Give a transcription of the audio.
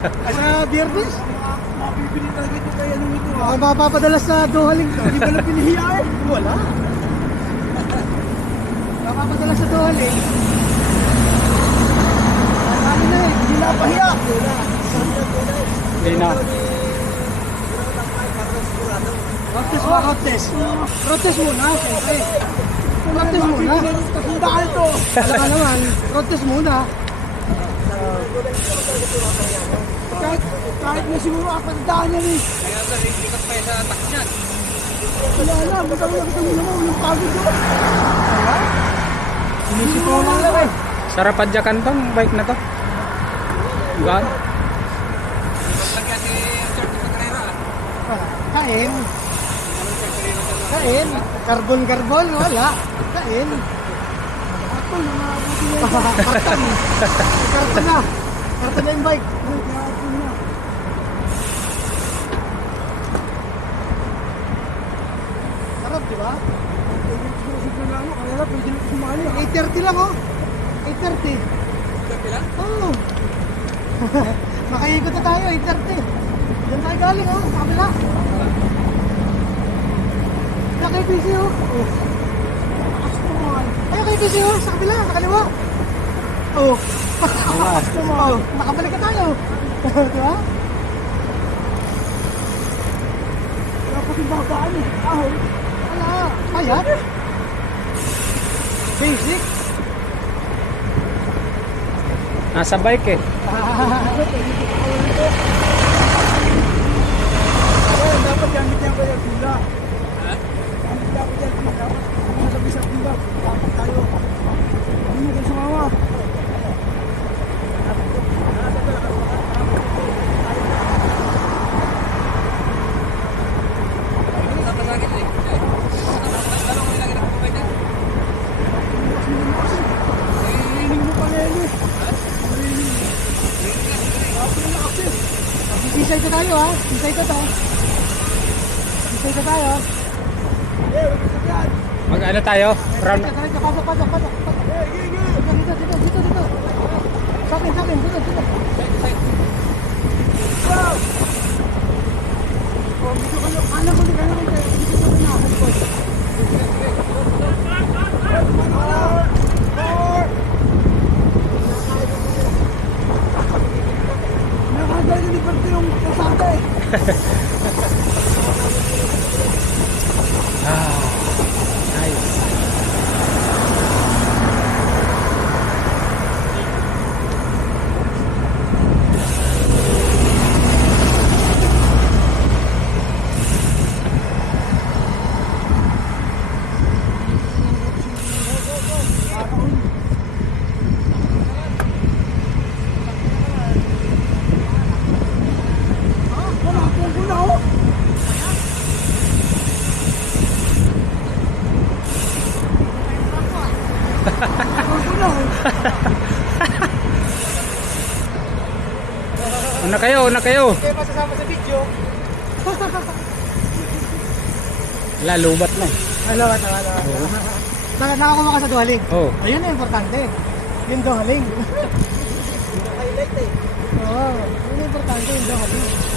Sa Biyernes? Mabibili talaga ito kaya nung ito. Baka mapapadala sa Dohaling. Hindi ka na pinihiya eh. Wala. Mapapadala sa Dohaling. Ano na eh, hindi napahiya. Hindi na. Protest mo, protest. Protest muna, siyempre. Protest muna. Tatandaan ito. Alam ka naman, protest muna. Kahit na siguro kapatidaan niya eh. Kaya sir, hindi ka pa sa tax niyan. Wala na, basta wala kita mo naman. Walang pagod doon. Sinisito lang lang eh. Sarap padyakan tong bike na to. Gaan. Kain. Kain. Carbon-carbon, wala. Kain. Apple, namabuti na. Karton. Karton na. Karton na yung bike. Apple na. Sarap, di ba? Susunod na lang ako. Kaya lang, pwede na sumali. 8:30 lang oh. 8:30. lang? Oo. Makaikot na tayo, 8:30. Diyan tayo galing oh, sa kabila. Kaya kayo busy oh. Ayaw kayo busy oh, sa kabila, sa kaliwa. Oh. Oh, nakabalik ka tayo. Di ba? Wala pa si babaan eh. Ahol. Wala. Kaya? Basic. Nasa bike eh. Dapat gamit niya ba yung pila? Ha? Gamit dapat yan pila. Dapat kung nasabi sa pila, dapat tayo. Hindi mo kayo sumawa. Hinihiling mo pa ngayon eh. Bisay ka tayo ha. Bisay ka to. Bisay ka tayo. Eh, huwag ka sabihan. Mag ano tayo? Round. Pasok, pasok, pasok. Dito, dito, dito, dito. Sa akin, dito, dito. Wow! Oh, dito kayo. Alam mo, dito kayo. Dito kayo na. Nakagaya ni Berto yung kasada eh. Nice. Wala akong gulaw. Una kayo, una kayo. Kayo masasama sa video. Lalubat na eh. Wala. Nakakuha ka sa Duhaling. Oh. Ayun ang importante. Yung Duhaling. Highlight eh. Oo. Yun ang importante yung Duhaling.